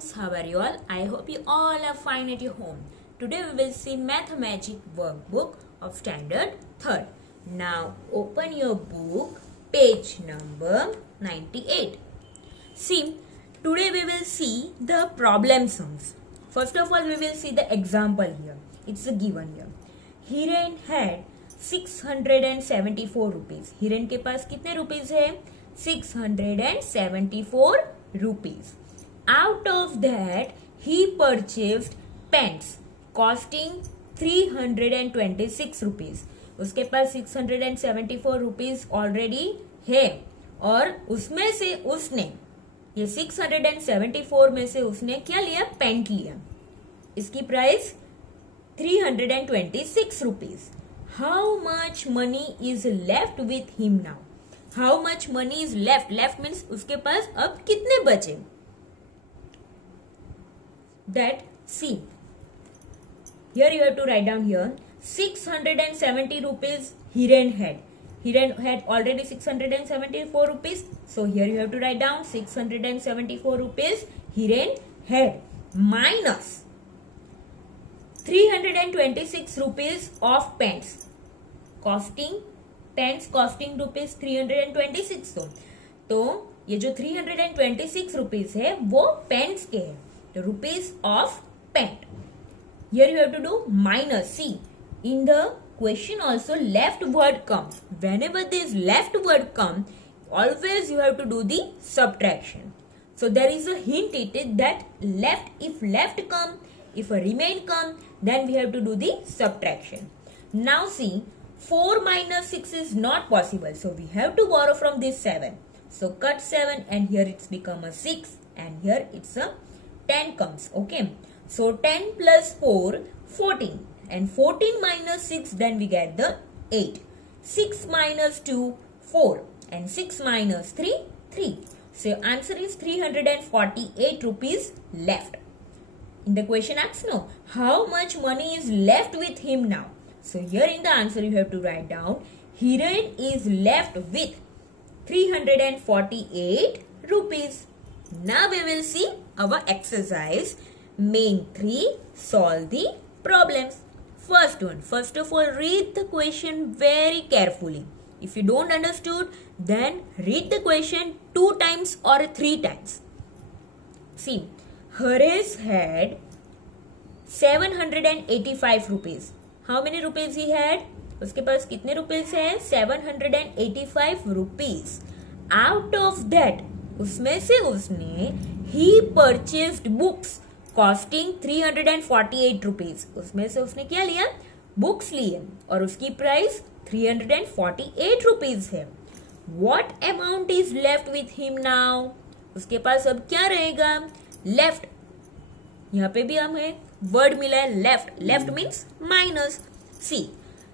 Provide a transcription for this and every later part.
friends, how are you all? I hope you all are fine at your home. Today we will see Mathmagic workbook of standard 3rd. Now open your book, page number 98. See, today we will see the problem sums. First of all, we will see the example here. It's a given here. Hiren had 674 rupees. Hiren के पास कितने rupees है? 674 rupees. Out of that, he purchased pants costing 326 rupees. उसके पास 674 rupees already है और उसमें से उसने ये 674 में से उसने क्या लिया? पेंट लिया. इसकी price 326 rupees. How much money is left with him now? How much money is left? Left means उसके पास अब कितने बचे? That see, here you have to write down here 670 rupees Hiren had. Hiren had already 674 rupees. So here you have to write down 674 rupees Hiren had minus 326 rupees of pants costing rupees 326. तो ये जो 326 rupees है वो pants के है. The rupees of pant. Here you have to do minus. See, in the question also left word comes. Whenever this left word comes, always you have to do the subtraction. So there is a hint it is that left, if left come, if a remain come, then we have to do the subtraction. Now see, 4 minus 6 is not possible. So we have to borrow from this 7. So cut 7 and here it's become a 6 and here it's a 10 comes. Okay. So 10 plus 4, 14. And 14 minus 6, then we get the 8. 6 minus 2, 4. And 6 minus 3, 3. So answer is 348 rupees left. In the question asks no, how much money is left with him now? So here in the answer you have to write down, Hiren is left with 348 rupees. Now we will see our exercise. Main 3, solve the problems. First one, first of all read the question very carefully. If you don't understood, then read the question 2 times or 3 times. See, Harish had 785 rupees. How many rupees he had? उसके पास कितने rupees है? 785 rupees. Out of that, उसमें से उसने he purchased books costing 348 rupees. उसमें से उसने क्या लिया? Books लिए और उसकी प्राइस 348 rupees है. What amount is left with him now? उसके पास अब क्या रहेगा? Left. यहाँ पे भी हमें वर्ड मिला है left. Left means minus. See,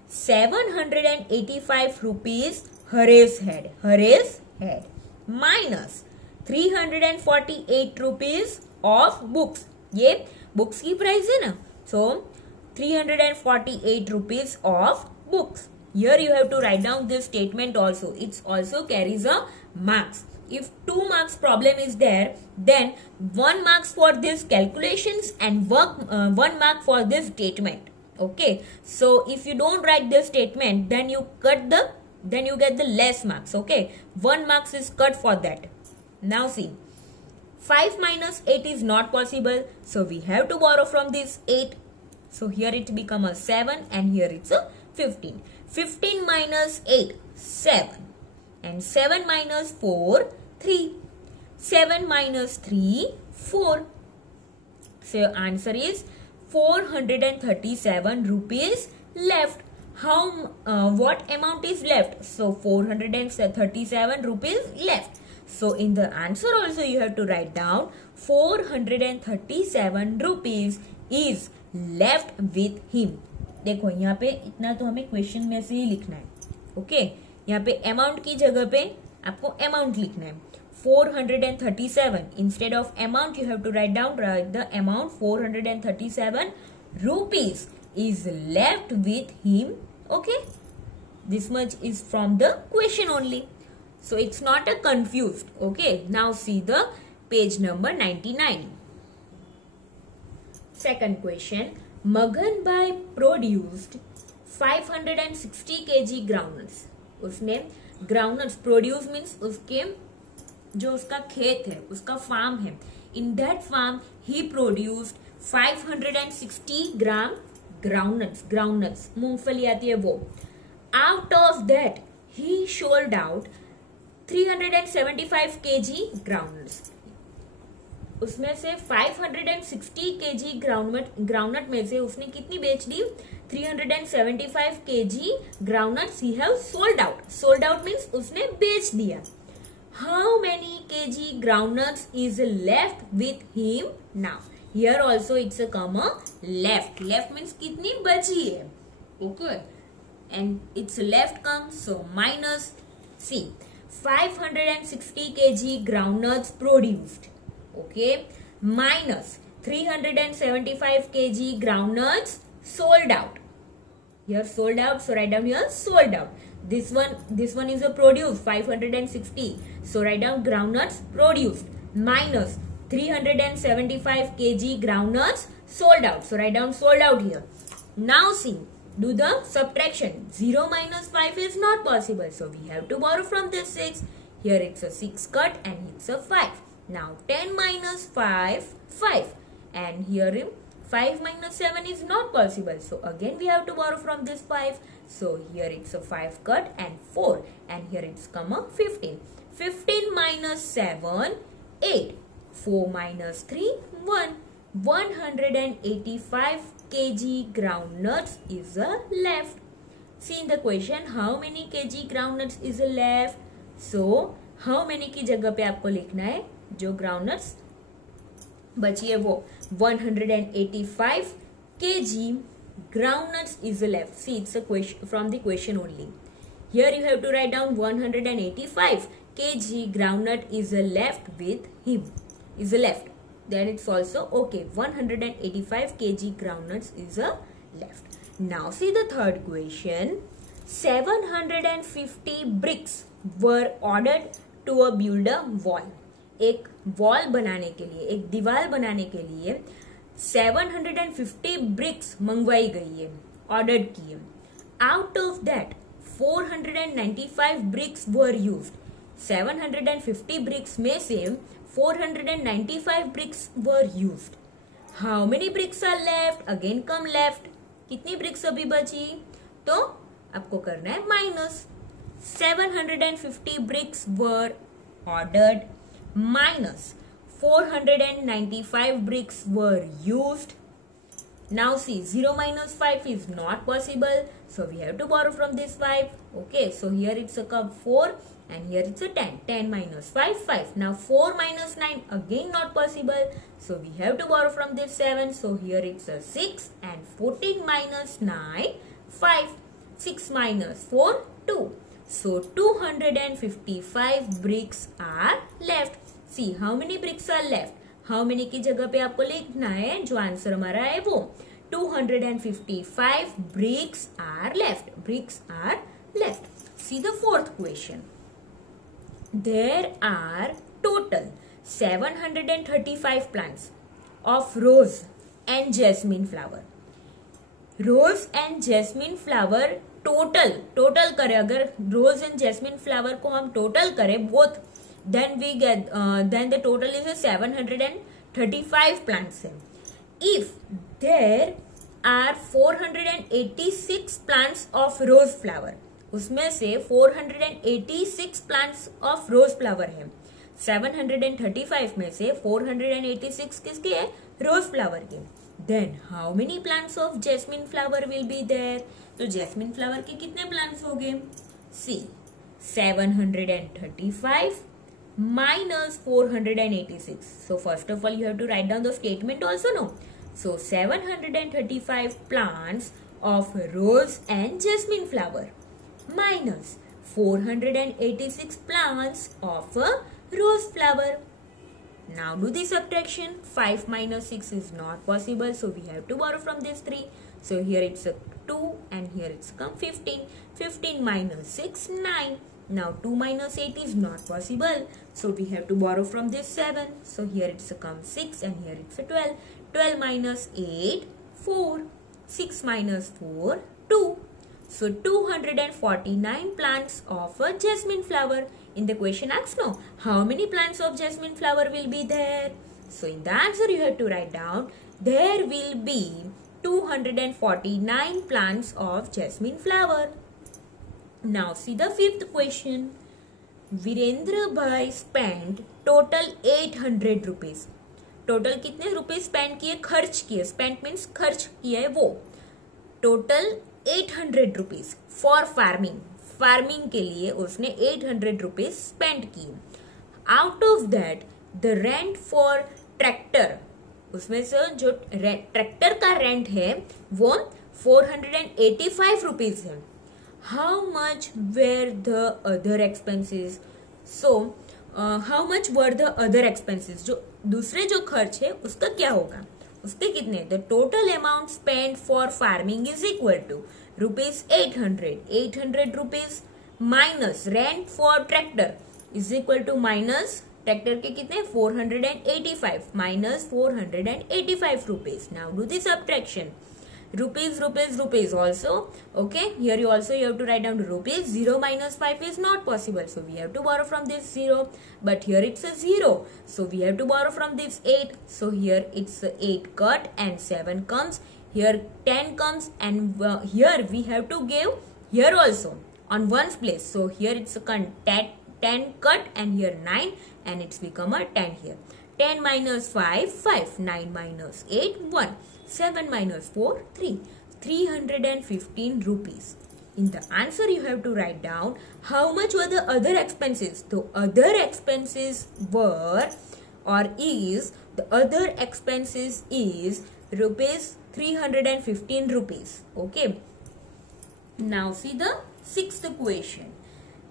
785 rupees Harish had. Harish had minus 348 rupees of books. ये बुक्स की प्राइस है ना. सो 348 rupees of books. Here you have to write down this statement also. It also carries a marks. If 2 marks problem is there, then 1 marks for this calculations and 1 mark for this statement. Okay. So if you don't write this statement, then you get the less marks. Okay. 1 marks is cut for that. Now see, 5 minus 8 is not possible. So we have to borrow from this 8. So here it become a 7 and here it's a 15. 15 minus 8, 7. And 7 minus 4, 3. 7 minus 3, 4. So your answer is 437 rupees left. What amount is left? So 437 rupees left. So in the answer also you have to write down 437 rupees is left with him. देखो यहाँ पे इतना तो हमें question में से ही लिखना है. ओके. यहाँ पे अमाउंट की जगह पे आपको अमाउंट लिखना है. 437 instead of amount you have to write down the amount 437 rupees is left with him. Okay. This much is from the question only. So it's not a confused. Okay. Now see the page number 99. Second question, Magan Bhai produced 560 kg groundnuts. उसने groundnuts produce means उसके जो उसका खेत है, उसका farm है, in that farm he produced 560 gram groundnuts, मूंगफली आती है वो. Out of that he sold out 375 kg groundnuts. उसमें से 560 kg ग्राउंडनट में से उसने कितनी बेच दी? 375 kg groundnuts he have sold out. Sold out means उसने बेच दिया. How many kg groundnuts is left with him now? Here also it's a comma left. Left means कितनी बची है. Okay. And it's left comes so minus C. 560 kg groundnuts produced. Okay, minus 375 kg groundnuts sold out. Here sold out, so write down here sold out. This one is a produced 560. So write down groundnuts produced minus 375 kg groundnuts sold out. So write down sold out here. Now see, do the subtraction. 0 minus 5 is not possible. So we have to borrow from this 6. Here it's a 6 cut and it's a 5. Now 10 minus 5, 5. And here 5 minus 7 is not possible. So again we have to borrow from this 5. So here it's a 5 cut and 4. And here it's comma 15. 15 minus 7, 8. 4 minus 3, 1. 185 kg groundnuts is left. See in the question how many kg groundnuts is left. So how many की जगह पे आपको लिखना है जो groundnuts बची है वो 185 kg groundnuts is left. See it's a question from the question only. Here you have to write down 185 kg groundnut is left with him. Is left. Then it's also okay. 185 kg groundnuts is left. Now see the third question. 750 bricks were ordered to a builder wall. एक wall बनाने के लिए, एक दीवार बनाने के लिए 750 BRICS मंगवाई गई है, ऑर्डर की है. Out of that 495 bricks were used. 750 bricks में से 495 bricks were used. How many bricks are left? Again come left. कितनी bricks अभी बची? तो आपको करना है minus. 750 bricks were ordered minus 495 bricks were used. Now see 0 minus 5 is not possible. So we have to borrow from this 5. Okay, so here it's a cup 4. And here it's a 10. 10 minus 5, 5. Now 4 minus 9, again not possible. So we have to borrow from this 7. So here it's a 6. And 14 minus 9, 5. 6 minus 4, 2. So 255 bricks are left. See how many bricks are left. How many की जगह पे आपको लिखना है जो answer हमारा है वो 255 bricks are left. Bricks are left. See the fourth question. There are total 735 plants of rose and jasmine flower. Rose and jasmine flower total करें, अगर rose and jasmine flower को हम total करें both, then we get then the total is 735 plants. If there are 486 plants of rose flower, उसमें से 486 plants of rose flower है. 735 में से 486 किसके है? रोज फ्लावर के. Then how many plants of jasmine flower will be there? तो jasmine flower के कितने प्लांट्स हो गए? See 735 minus 486. So first of all you have to write down the statement also, no? So 735 plants of rose and jasmine flower minus 486 plants of rose flower. Now do the subtraction. 5 minus 6 is not possible, so we have to borrow from this 3. So here it's a 2 and here it's come 15. 15 minus 6, 9. Now 2 minus 8 is not possible. So we have to borrow from this 7. So here it's come 6 and here it's a 12. 12 minus 8, 4. 6 minus 4, 2. So 249 plants of a jasmine flower. In the question asks no, how many plants of jasmine flower will be there? So in the answer you have to write down, there will be 249 plants of jasmine flower. Now see the fifth question. Virendra Bhai spent total 800 rupees. Total कितने रुपए spend किए, खर्च किए. Spend means खर्च किया है वो. Total 800 rupees for farming. Farming के लिए उसने 800 रुपीज स्पेंड किए. Out of that the rent for tractor, उसमें से जो ट्रैक्टर का रेंट है वो 485 रुपीज है. How much were the other expenses? So how much were the other expenses, जो दूसरे जो खर्च है उसका क्या होगा, उसके कितने? The total amount spend for farming is equal to rupees 800 rupees minus rent for tractor is equal to minus tractor के कितने 485 minus 485 rupees. Now do this subtraction. Rupees also. Okay, here you have to write down rupees. 0 minus 5 is not possible, so we have to borrow from this 0. But here it's a 0, so we have to borrow from this 8. So here it's 8 cut and 7 comes. Here 10 comes and here we have to give here also on ones place. So here it's a 10 cut and here 9 and it's become a 10 here. 10 minus 5, 5. 9 minus 8, 1. 7 minus 4, 3. 315 rupees. In the answer you have to write down how much were the other expenses. The other expenses were or is, the other expenses is rupees 315 rupees. Okay. Now see the sixth question.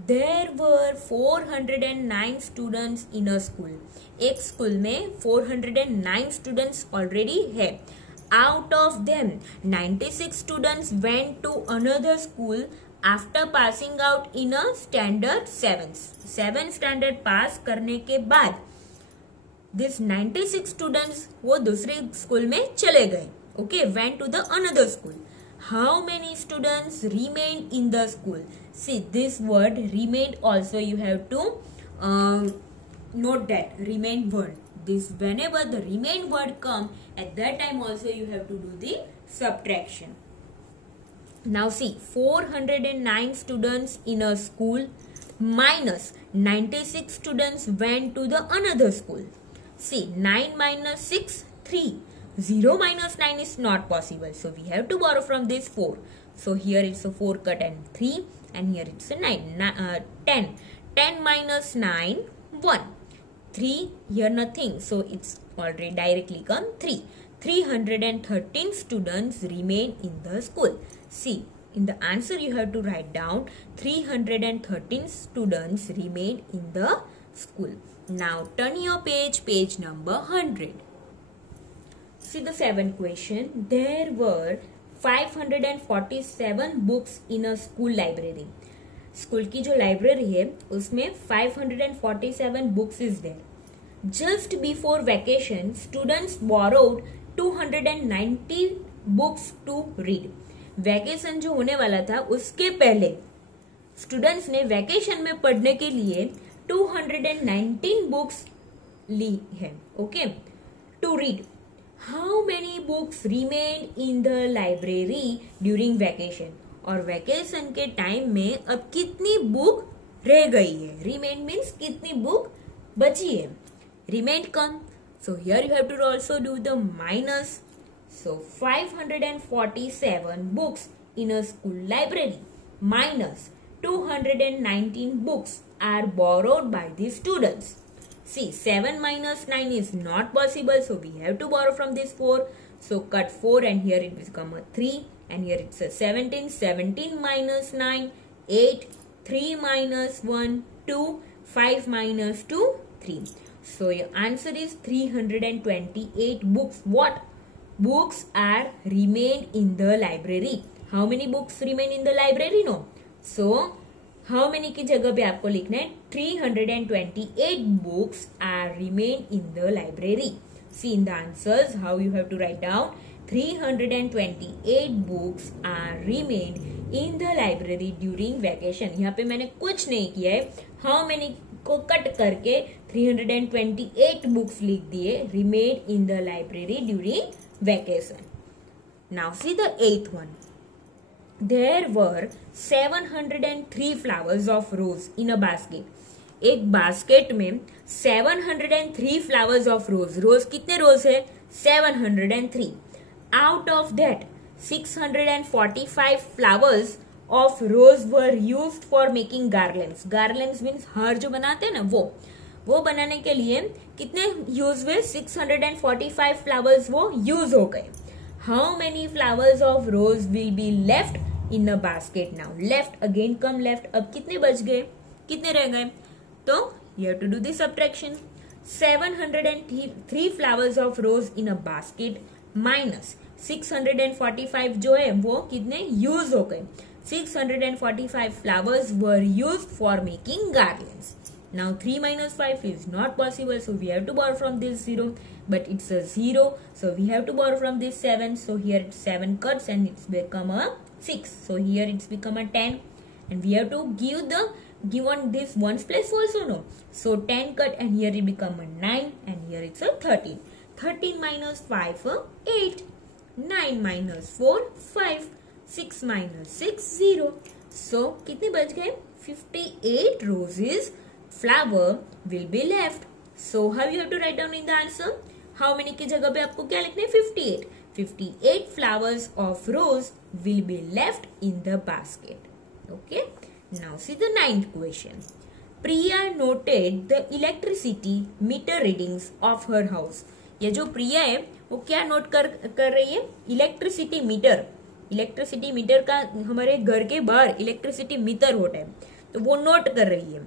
There were 409 students in a school. एक school में 409 students already है. Out of them, 96 students went to another school after passing out in a standard 7. 7 standard pass करने के बाद this 96 students वो दूसरे school में चले गए. Okay, went to the another school. How many students remained in the school? See this word remained also you have to note that remain word. This whenever the remain word come at that time also you have to do the subtraction. Now see 409 students in a school minus 96 students went to the another school. See 9 minus 6, 3. 0 minus 9 is not possible, so we have to borrow from this 4. So here it's a 4 cut and 3 and here it's a 9. 10. 10 minus 9, 1. 3 here nothing, so it's already directly come 3. 313 students remain in the school. See in the answer you have to write down 313 students remain in the school. Now turn your page number 100. See the seventh question. There were 547 books in a school library. School की जो library है उसमें 547 books is there. Just before vacation students borrowed 290 books to read. Vacation जो होने वाला था उसके पहले स्टूडेंट्स ने वैकेशन में पढ़ने के लिए 219 बुक्स ली है. Okay, to read. How many books remain in the library during vacation? और वैकेशन के टाइम में अब कितनी बुक रह गई है? रिमेन मीन्स कितनी बुक बची है. Remain come, so here you have to also do the minus. So 547 books in a school library minus 219 books are borrowed by the students. See 7 minus 9 is not possible, so we have to borrow from this 4. So cut 4 and here it will become a 3. And here it's a 17. 17 minus 9, 8. 3 minus 1, 2. 5 minus 2, 3. So your answer is 328 books. What books are remained in the library? How many books remain in the library? No. So how many की जगह पे आपको लिखना है 328 books are remain in the library. See in the answers how you have to write down 328 books are remain in the library during vacation. यहाँ पे मैंने कुछ नहीं किया है, हाउ मेनी को कट करके 328 बुक्स लिख दिए, remain in the library during vacation. Now see the 8th one. There were 703 flowers of rose in a basket. एक बास्केट में 703 flowers of rose. रोज कितने रोज है? 703. Out of that 645 flowers of rose were used for making garlands. Garlands means हार जो बनाते हैं ना, वो बनाने के लिए कितने यूज हुए? 645 फ्लावर्स वो यूज हो गए. How many flowers of rose will be left in a basket now? Left again come left. अब कितने बच गए? कितने रह गए? तो you have to do the subtraction. 703 flowers of rose in a basket minus 645 जो है वो कितने यूज हो गए? 645 flowers were used for making garlands. Now 3 minus 5 is not possible, so we have to borrow from this 0, but it's a 0, so we have to borrow from this 7, so here it's 7 cuts and it's become a 6, so here it's become a 10, and we have to give on this ones place also, no, so 10 cut and here it become a 9 and here it's a 13. 13 minus 5 8, 9 minus 4 5, 6 minus 6 0, so कितने बच गए? 58 roses flower will be left. So how you have to write down in the answer? How many की जगह पे आपको क्या लिखना है? 58. 58 flowers of rose will be left in the basket. Okay. Now see the 9th question. Priya noted the electricity meter readings of her house. ये जो प्रिया है वो क्या नोट कर रही है? Electricity metre. इलेक्ट्रिसिटी मीटर का हमारे घर के बाहर इलेक्ट्रिसिटी मीटर होता है, तो वो नोट कर रही है.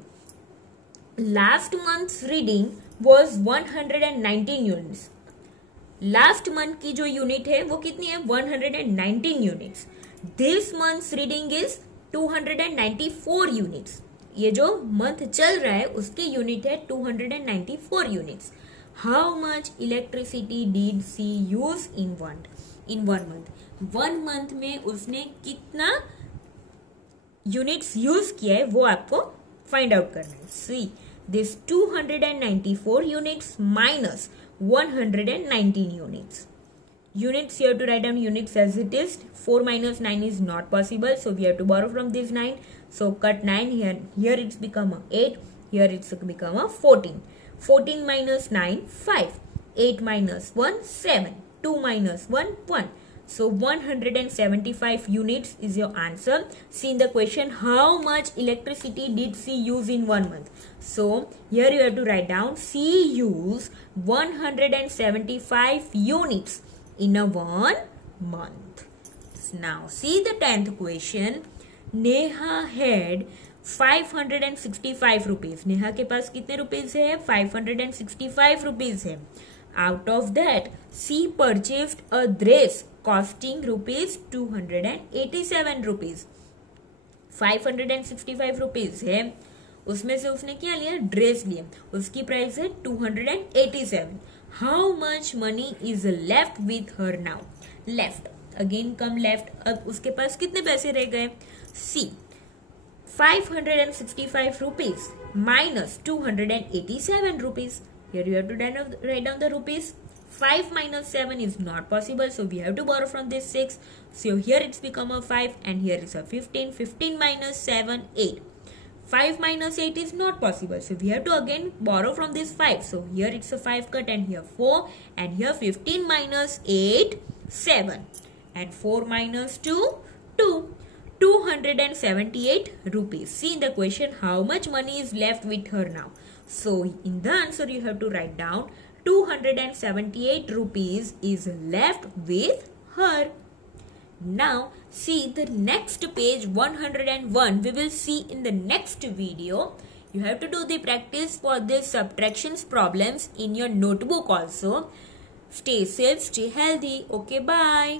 Last month's reading was 119 units. Last month की जो यूनिट है वो कितनी है? 119 units. This month's reading is 294 units. ये जो मंथ चल रहा है उसकी यूनिट है 294 units. How much electricity did she use in one month? 1 month में उसने कितना यूनिट्स यूज किया है वो आपको फाइंड आउट करना है. See this 294 units minus 119 units. Units, you have to write down units as it is. 4 minus 9 is not possible, so we have to borrow from this 9. So cut 9 here. Here it's become a 8. Here it's become a 14. 14 minus 9 5. 8 minus 1 7. 2 minus 1 1. So 175 units is your answer. See in the question, how much electricity did she use in 1 month? So here you have to write down she used 175 units in a 1 month. Now see the 10th question. Neha had 565 rupees. Neha के पास कितने rupees है? 565 rupees है. Out of that, she purchased a dress costing rupees 287 rupees. 565 rupees है, उसमें से उसने क्या लिया? ड्रेस लिया. उसकी प्राइस है 287. How much money is left with her now? Left. Again come left. अब उसके पास कितने पैसे रह गए? C. 565 rupees minus 287 rupees. Here you have to write down the rupees. 5 minus 7 is not possible, so we have to borrow from this 6. So here it's become a 5 and here is a 15. 15 minus 7, 8. 5 minus 8 is not possible, so we have to again borrow from this 5. So here it's a 5 cut and here 4 and here 15 minus 8, 7 and 4 minus 2, 2. 278 rupees. See in the question how much money is left with her now. So in the answer you have to write down 278 rupees is left with her. Now see the next page 101 we will see in the next video. You have to do the practice for this subtractions problems in your notebook also. Stay safe, stay healthy. Okay, bye.